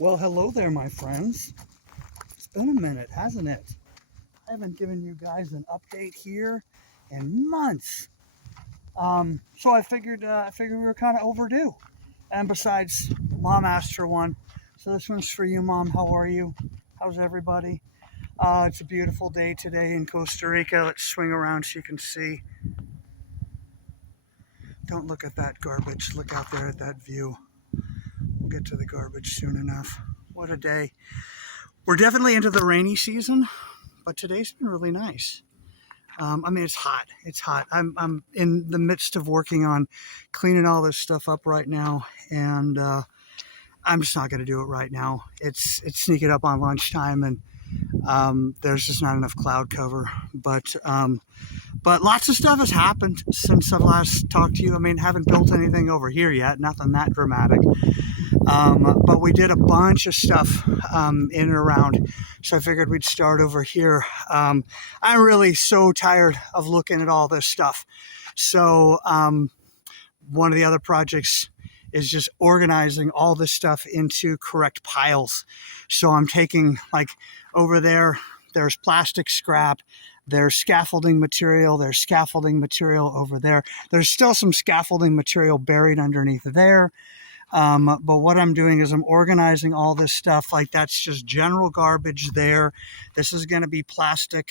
Well, hello there, my friends. It's been a minute, hasn't it? I haven't given you guys an update here in months. So I figured we were kind of overdue. And besides, Mom asked for one, so this one's for you, Mom. How are you? How's everybody? It's a beautiful day today in Costa Rica. Let's swing around so you can see. Don't look at that garbage. Look out there at that view. We'll get to the garbage soon enough. What a day. We're definitely into the rainy season, but today's been really nice. I mean, it's hot. It's hot. I'm in the midst of working on cleaning all this stuff up right now, and I'm just not going to do it right now. It's sneaking up on lunchtime, and there's just not enough cloud cover. But lots of stuff has happened since I've last talked to you. I mean, haven't built anything over here yet. Nothing that dramatic. But we did a bunch of stuff in and around, so I figured we'd start over here. I'm really so tired of looking at all this stuff. So one of the other projects is just organizing all this stuff into correct piles. So I'm taking, like, over there's plastic scrap, there's scaffolding material over there. There's still some scaffolding material buried underneath there. But what I'm doing is I'm organizing all this stuff. Like, that's just general garbage there. This is going to be plastic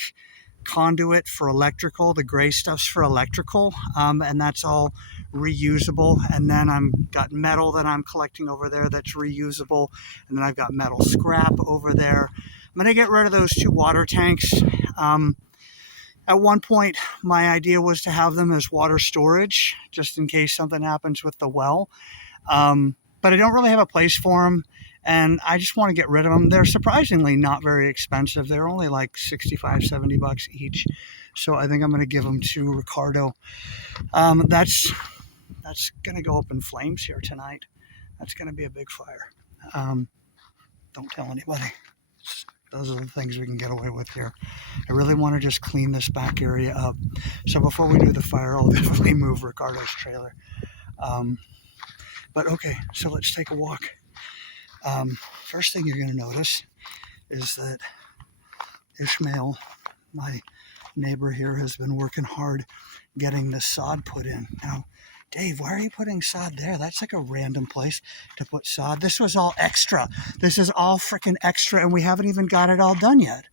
conduit for electrical. The gray stuff's for electrical, and that's all reusable. And then I've got metal that I'm collecting over there that's reusable. And then I've got metal scrap over there. I'm going to get rid of those 2 water tanks. At one point, my idea was to have them as water storage, just in case something happens with the well. But I don't really have a place for them, and I just want to get rid of them. They're surprisingly not very expensive. They're only like 65, 70 bucks each. So I think I'm going to give them to Ricardo. That's going to go up in flames here tonight. That's going to be a big fire. Don't tell anybody. Those are the things we can get away with here. I really want to just clean this back area up. So before we do the fire, I'll definitely move Ricardo's trailer. But okay, so let's take a walk. First thing you're going to notice is that Ishmael, my neighbor here, has been working hard getting the sod put in. Now, Dave, why are you putting sod there? That's like a random place to put sod. This was all extra. This is all freaking extra, and we haven't even got it all done yet.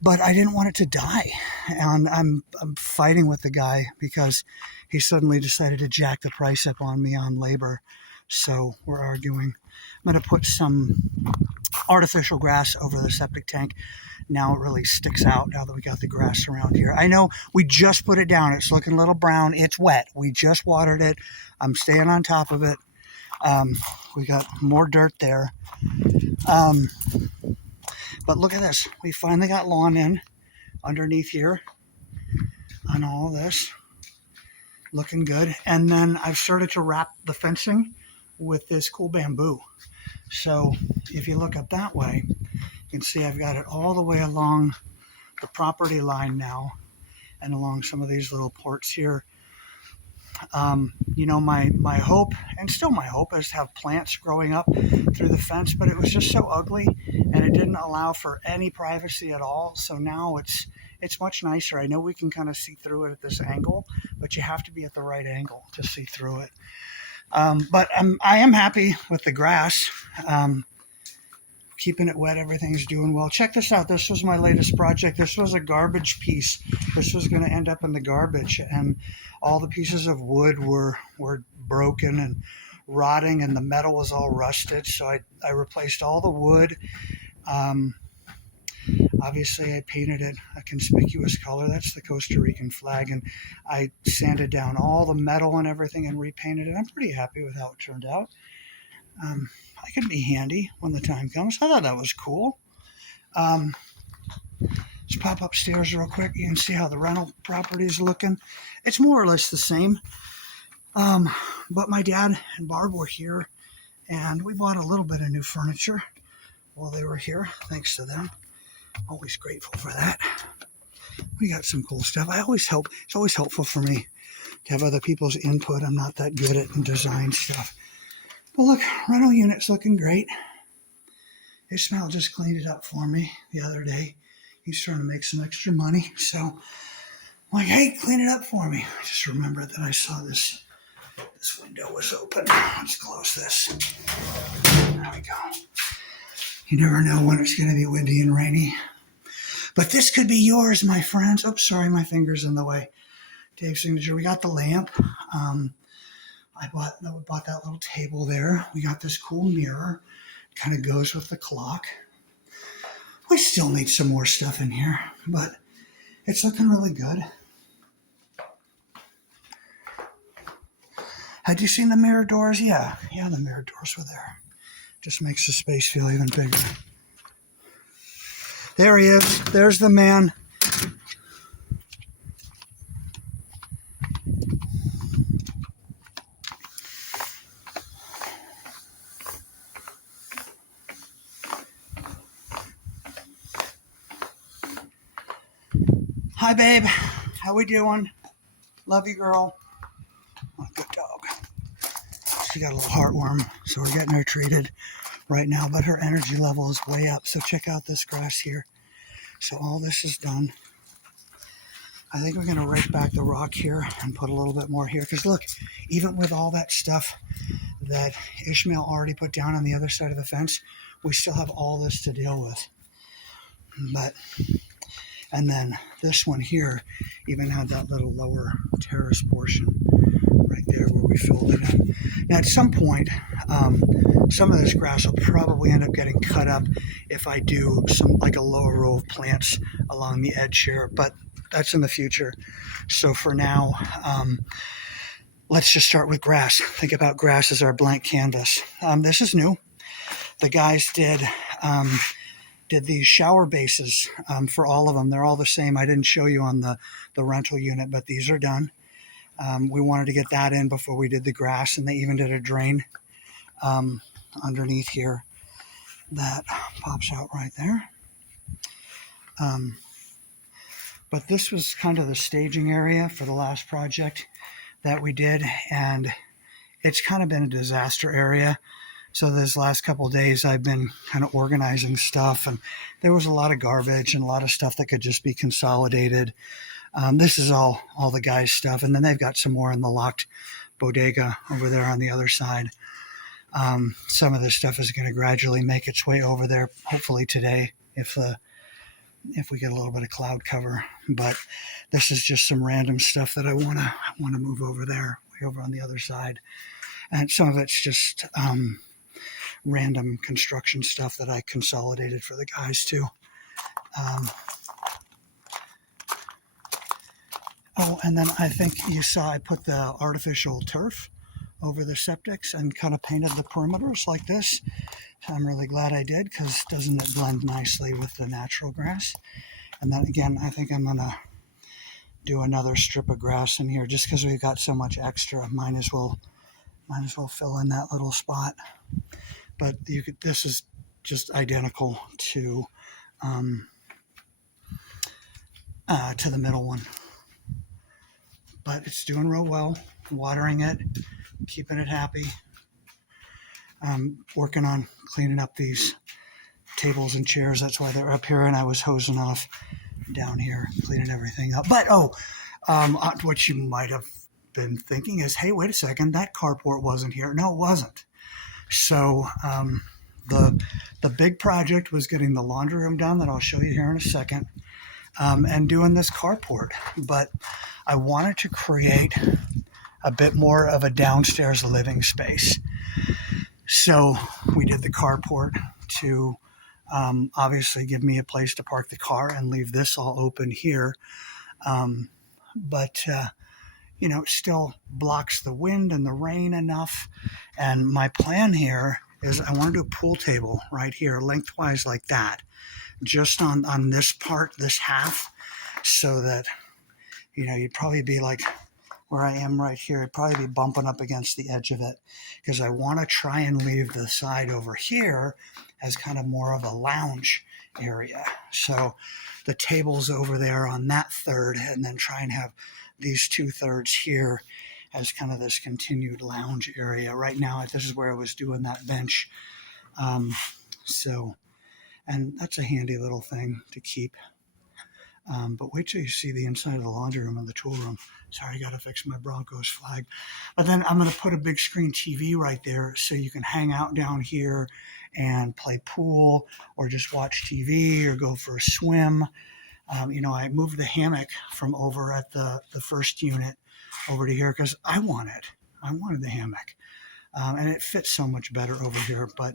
But I didn't want it to die, and I'm fighting with the guy because he suddenly decided to jack the price up on me on labor. So we're arguing. I'm going to put some artificial grass over the septic tank. Now it really sticks out now that we got the grass around here. I know we just put it down. It's looking a little brown. It's wet. We just watered it. I'm staying on top of it. We got more dirt there. But look at this. We finally got lawn in underneath here on all this. Looking good. And then I've started to wrap the fencing with this cool bamboo. So if you look up that way, you can see I've got it all the way along the property line now and along some of these little ports here. You know, my hope, and still my hope, is to have plants growing up through the fence, but it was just so ugly and it didn't allow for any privacy at all. So now it's much nicer. I know we can kind of see through it at this angle, but you have to be at the right angle to see through it. But I am happy with the grass. Keeping it wet, everything's doing well. Check this out. This was my latest project. This was a garbage piece. This was going to end up in the garbage, and all the pieces of wood were broken and rotting, and the metal was all rusted. So I replaced all the wood. Obviously, I painted it a conspicuous color. That's the Costa Rican flag, and I sanded down all the metal and everything and repainted it. I'm pretty happy with how it turned out. I could be handy when the time comes. I thought that was cool. Let's pop upstairs real quick. You can see how the rental property is looking. It's more or less the same. But my dad and Barb were here, and we bought a little bit of new furniture while they were here, thanks to them. Always grateful for that. We got some cool stuff. It's always helpful for me to have other people's input. I'm not that good at design stuff. Well, look, rental unit's looking great. Ishmael just cleaned it up for me the other day. He's trying to make some extra money. So I'm like, hey, clean it up for me. I just remembered that I saw this window was open. Let's close this. There we go. You never know when it's going to be windy and rainy. But this could be yours, my friends. Oh, sorry, my finger's in the way. Dave's signature. We got the lamp. I bought that little table there. We got this cool mirror. Kind of goes with the clock. We still need some more stuff in here, but it's looking really good. Had you seen the mirror doors? Yeah, the mirror doors were there. Just makes the space feel even bigger. There he is. There's the man. Hi, babe. How we doing? Love you, girl. Oh, good dog. She got a little heartworm, so we're getting her treated right now, but her energy level is way up. So check out this grass here. So all this is done. I think we're going to rake back the rock here and put a little bit more here. Because look, even with all that stuff that Ishmael already put down on the other side of the fence, we still have all this to deal with. And then this one here even had that little lower terrace portion right there where we filled it in. Now at some point, some of this grass will probably end up getting cut up if I do like a lower row of plants along the edge here, but that's in the future. So for now, let's just start with grass. Think about grass as our blank canvas. This is new. The guys did these shower bases for all of them. They're all the same. I didn't show you on the rental unit, but these are done. We wanted to get that in before we did the grass, and they even did a drain underneath here that pops out right there. But this was kind of the staging area for the last project that we did, and it's kind of been a disaster area. So this last couple of days I've been kind of organizing stuff, and there was a lot of garbage and a lot of stuff that could just be consolidated. This is all the guys' stuff, and then they've got some more in the locked bodega over there on the other side. Some of this stuff is going to gradually make its way over there, hopefully today, if we get a little bit of cloud cover. But this is just some random stuff that I want to move over there, way over on the other side. And some of it's just random construction stuff that I consolidated for the guys too. And then I think you saw I put the artificial turf over the septics and kind of painted the perimeters like this. I'm really glad I did, because doesn't it blend nicely with the natural grass? And then again, I think I'm going to do another strip of grass in here just because we've got so much extra. Might as well fill in that little spot. But this is just identical to the middle one. But it's doing real well. Watering it, keeping it happy. Working on cleaning up these tables and chairs. That's why they're up here, and I was hosing off down here, cleaning everything up. But what you might have been thinking is, hey, wait a second, that carport wasn't here. No, it wasn't. So the big project was getting the laundry room done, that I'll show you here in a second, and doing this carport. But I wanted to create a bit more of a downstairs living space. So we did the carport to obviously give me a place to park the car and leave this all open here. But it still blocks the wind and the rain enough. And my plan here is I want to do a pool table right here, lengthwise like that, just on this part, this half, so that, you'd probably be like where I am right here. I'd probably be bumping up against the edge of it, because I want to try and leave the side over here as kind of more of a lounge area. So the table's over there on that third, and then try and have these 2/3 here as kind of this continued lounge area. Right now, this is where I was doing that bench. So And that's a handy little thing to keep. But wait till you see the inside of the laundry room and the tool room. Sorry, I got to fix my Broncos flag. But then I'm going to put a big screen TV right there so you can hang out down here and play pool or just watch TV or go for a swim. I moved the hammock from over at the first unit over to here because I wanted the hammock. And it fits so much better over here. But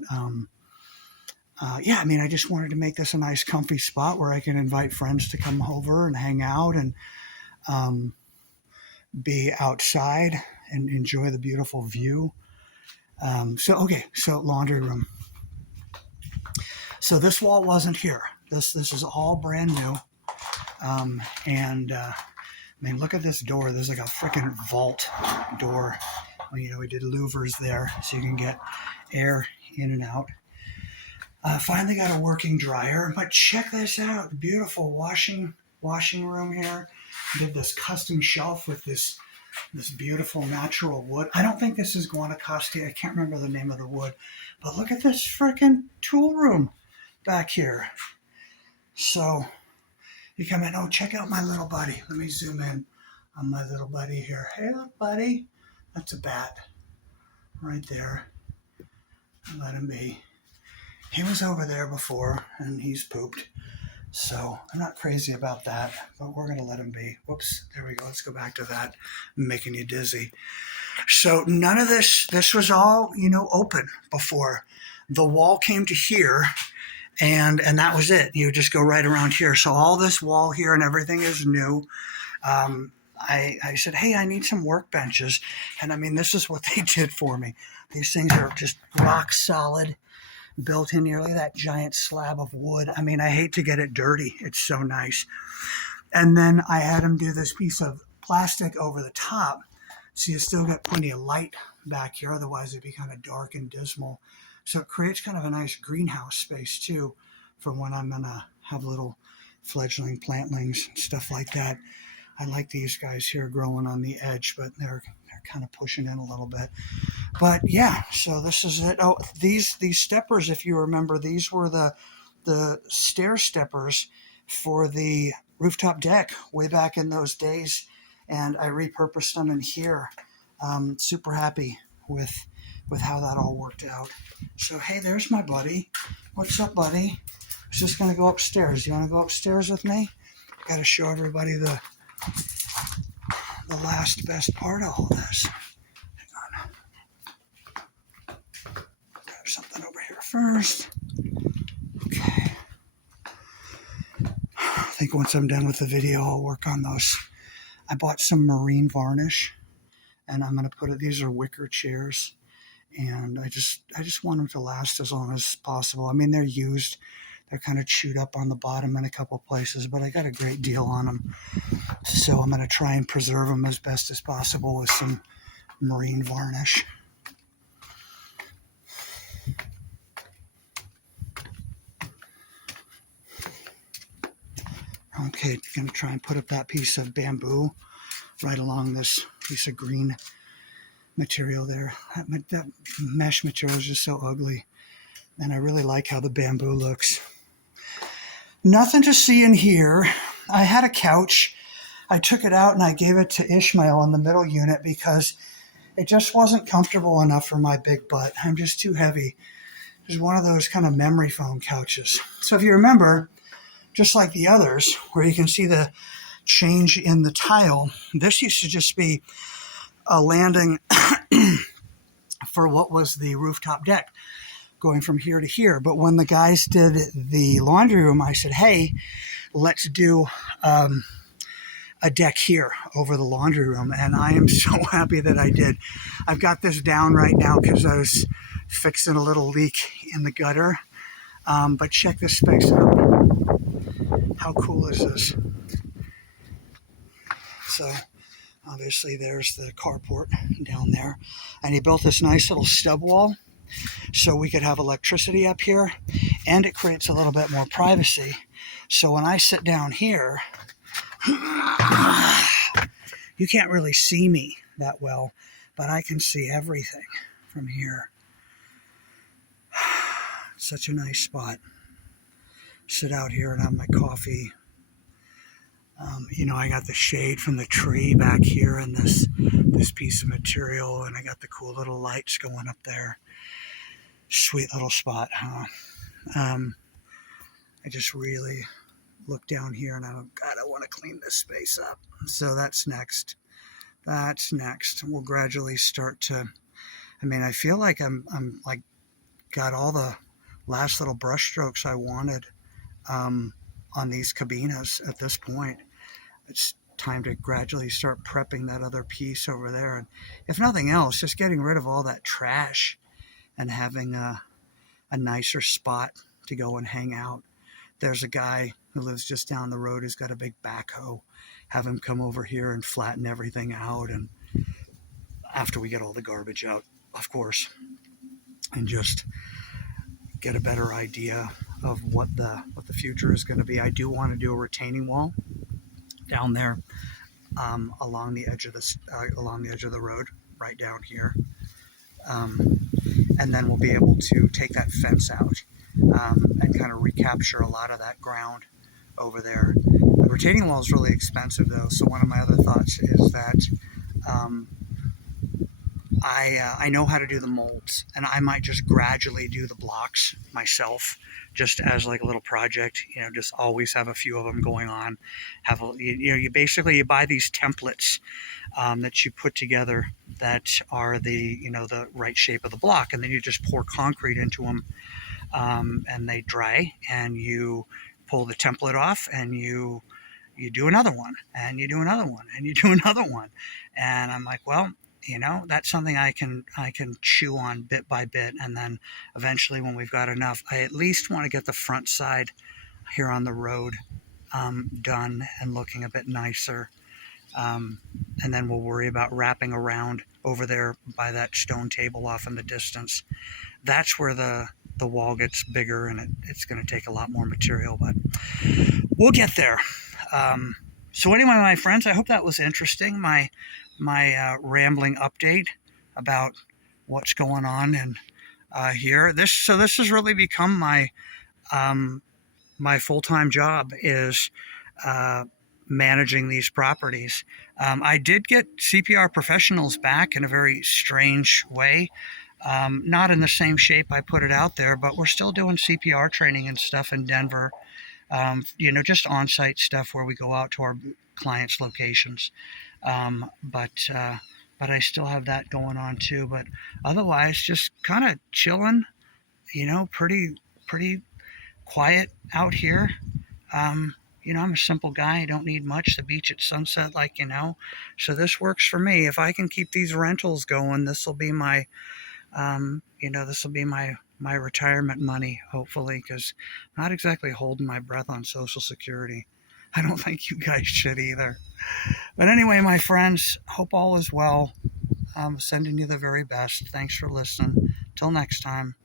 I just wanted to make this a nice, comfy spot where I can invite friends to come over and hang out and be outside and enjoy the beautiful view. So laundry room. So this wall wasn't here. This is all brand new. Look at this door. There's like a freaking vault door. We did louvers there so you can get air in and out. Finally got a working dryer, but check this out. Beautiful washing room here. Did this custom shelf with this beautiful natural wood. I don't think this is Guanacaste. I can't remember the name of the wood, but look at this freaking tool room back here. So you come in, check out my little buddy. Let me zoom in on my little buddy here. Hey, look, buddy. That's a bat right there. Let him be. He was over there before, and he's pooped. So I'm not crazy about that, but we're going to let him be. Whoops, there we go. Let's go back to that. I'm making you dizzy. So none of this was all, open before. The wall came to here, and that was it. You would just go right around here. So all this wall here and everything is new. I said, hey, I need some workbenches. And this is what they did for me. These things are just rock solid, built in nearly that giant slab of wood. I hate to get it dirty. It's so nice. And then I had them do this piece of plastic over the top, so you still get plenty of light back here. Otherwise, it'd be kind of dark and dismal. So it creates kind of a nice greenhouse space, too, for when I'm going to have little fledgling plantlings and stuff like that. I like these guys here growing on the edge, but they're kind of pushing in a little bit. But yeah, so this is it. Oh, these steppers, if you remember, these were the stair steppers for the rooftop deck way back in those days, and I repurposed them in here. Super happy with how that all worked out. So hey, there's my buddy. What's up, buddy? I was just gonna go upstairs. You want to go upstairs with me? Got to show everybody the last best part of all this. Hang on. Grab something over here first. Okay. I think once I'm done with the video, I'll work on those. I bought some marine varnish, and I'm going to put it. These are wicker chairs, and I just want them to last as long as possible. They're used. They're kind of chewed up on the bottom in a couple places, but I got a great deal on them. So I'm going to try and preserve them as best as possible with some marine varnish. Okay, going to try and put up that piece of bamboo right along this piece of green material there. That mesh material is just so ugly, and I really like how the bamboo looks. Nothing to see in here. I had a couch. I took it out and I gave it to Ishmael in the middle unit because it just wasn't comfortable enough for my big butt. I'm just too heavy. It was one of those kind of memory foam couches. So if you remember, just like the others, where you can see the change in the tile, this used to just be a landing for what was the rooftop deck, going from here to here. But when the guys did the laundry room, I said, hey, let's do a deck here over the laundry room. And I am so happy that I did. I've got this down right now because I was fixing a little leak in the gutter. But check this space out. How cool is this? So obviously there's the carport down there. And he built this nice little stub wall so we could have electricity up here, and it creates a little bit more privacy. So when I sit down here, you can't really see me that well, but I can see everything from here. Such a nice spot. sit out here and have my coffee. You know, I got the shade from the tree back here in this piece of material, and I got the cool little lights going up there. Sweet little spot, huh? I just really look down here and I'm, God, I want to clean this space up. So that's next. That's next. We'll gradually start to, I mean, I feel like I'm like got all the last little brush strokes I wanted on these cabinas at this point. It's time to gradually start prepping that other piece over there. And if nothing else, just getting rid of all that trash and having a nicer spot to go and hang out. There's a guy who lives just down the road who's got a big backhoe. Have him come over here and flatten everything out, and after we get all the garbage out, of course, and just get a better idea of what the future is going to be. I do want to do a retaining wall down there along the edge of the road, right down here, and then we'll be able to take that fence out and kind of recapture a lot of that ground over there. The retaining wall is really expensive though, so one of my other thoughts is that I know how to do the molds, and I might just gradually do the blocks myself, just as like a little project. You know, just always have a few of them going on. You basically you buy these templates that you put together that are the right shape of the block, and then you just pour concrete into them, and they dry, and you pull the template off, and you do another one, and you do another one, and you do another one, and I'm like, well, you know, that's something I can chew on bit by bit, and then eventually when we've got enough, I at least want to get the front side here on the road done and looking a bit nicer, and then we'll worry about wrapping around over there by that stone table off in the distance. That's where the wall gets bigger, and it's going to take a lot more material, but we'll get there. So anyway, my friends, I hope that was interesting. My rambling update about what's going on and here. This has really become my my full-time job is managing these properties. I did get CPR professionals back in a very strange way. Not in the same shape I put it out there, but we're still doing CPR training and stuff in Denver. You know, just on-site stuff where we go out to our clients' locations. But I still have that going on too. But otherwise, just kind of chilling. You know, pretty quiet out here. You know, I'm a simple guy. I don't need much. The beach at sunset, like, you know. So this works for me. If I can keep these rentals going, this will be my, you know, this will be my retirement money, hopefully, because I'm not exactly holding my breath on Social Security. I don't think you guys should either. But anyway, my friends, hope all is well. I'm sending you the very best. Thanks for listening. Till next time.